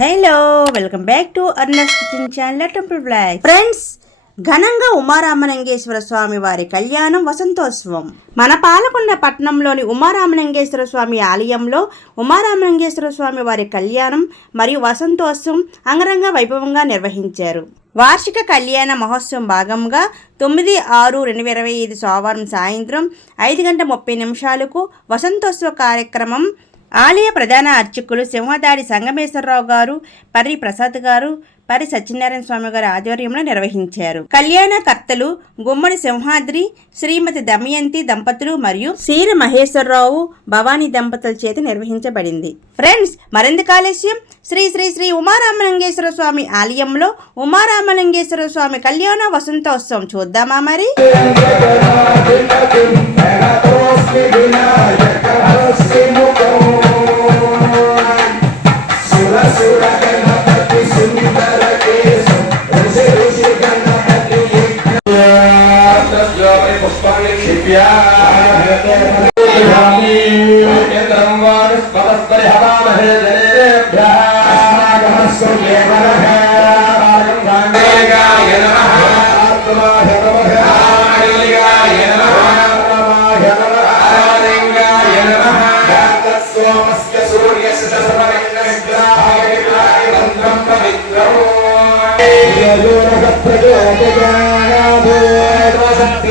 Hello welcome back to అర్నస్ kitchen channel temple block friends ఘనంగా ఉమారామలింగేశ్వర స్వామి వారి కళ్యాణం వసంతోత్సవం. మన పాలకొండ పట్టణంలోని ఉమారామలింగేశ్వర స్వామి ఆలయంలో ఉమారామలింగేశ్వర స్వామి వారి కళ్యాణం మరియు వసంతోత్సవం అంగరంగ వైభవంగా నిర్వహించారు. వార్షిక కళ్యాణ మహోత్సవం భాగంగా తొమ్మిది ఆరు రెండు ఇరవై ఐదు సోమవారం సాయంత్రం ఐదు గంట ముప్పై నిమిషాలకు వసంతోత్సవ కార్యక్రమం ఆలయ ప్రధాన అర్చకులు సింహదాడి సంగమేశ్వరరావు గారు పర్రి ప్రసాద్ గారు పరి సత్యనారాయణ స్వామి గారి ఆధ్వర్యంలో నిర్వహించారు. కళ్యాణకర్తలు గుమ్మడి సింహాద్రి శ్రీమతి దమయంతి దంపతులు మరియు సీర మహేశ్వరరావు భవానీ దంపతుల చేత నిర్వహించబడింది. ఫ్రెండ్స్ మరింత కాలుష్యం శ్రీ శ్రీ శ్రీ ఉమారామలింగేశ్వర స్వామి ఆలయంలో ఉమారామలింగేశ్వర స్వామి కళ్యాణ వసంతోత్సవం చూద్దామా మరి? criar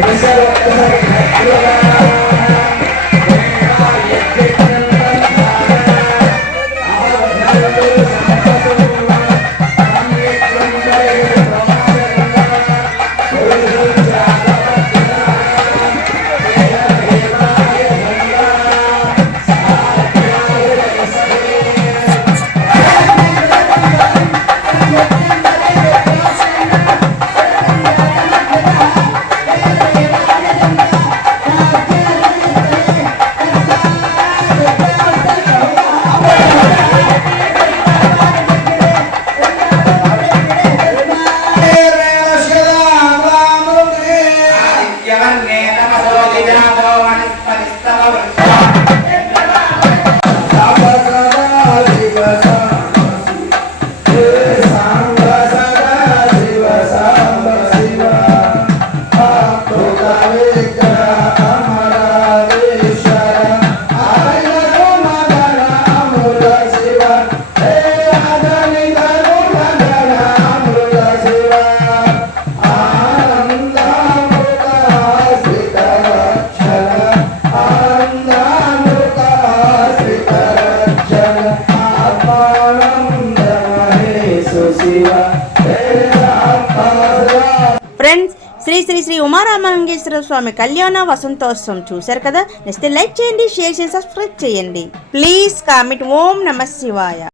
Gracias. Friends Shri Shri Shri Umaramalingeshwara Swamy కళ్యాణ వసంతోత్సవం చూశారు కదా? నెక్స్ట్ లైక్ చేయండి షేర్ చేసి సబ్స్క్రైబ్ చేయండి. Please comment. ఓం నమ శివాయ.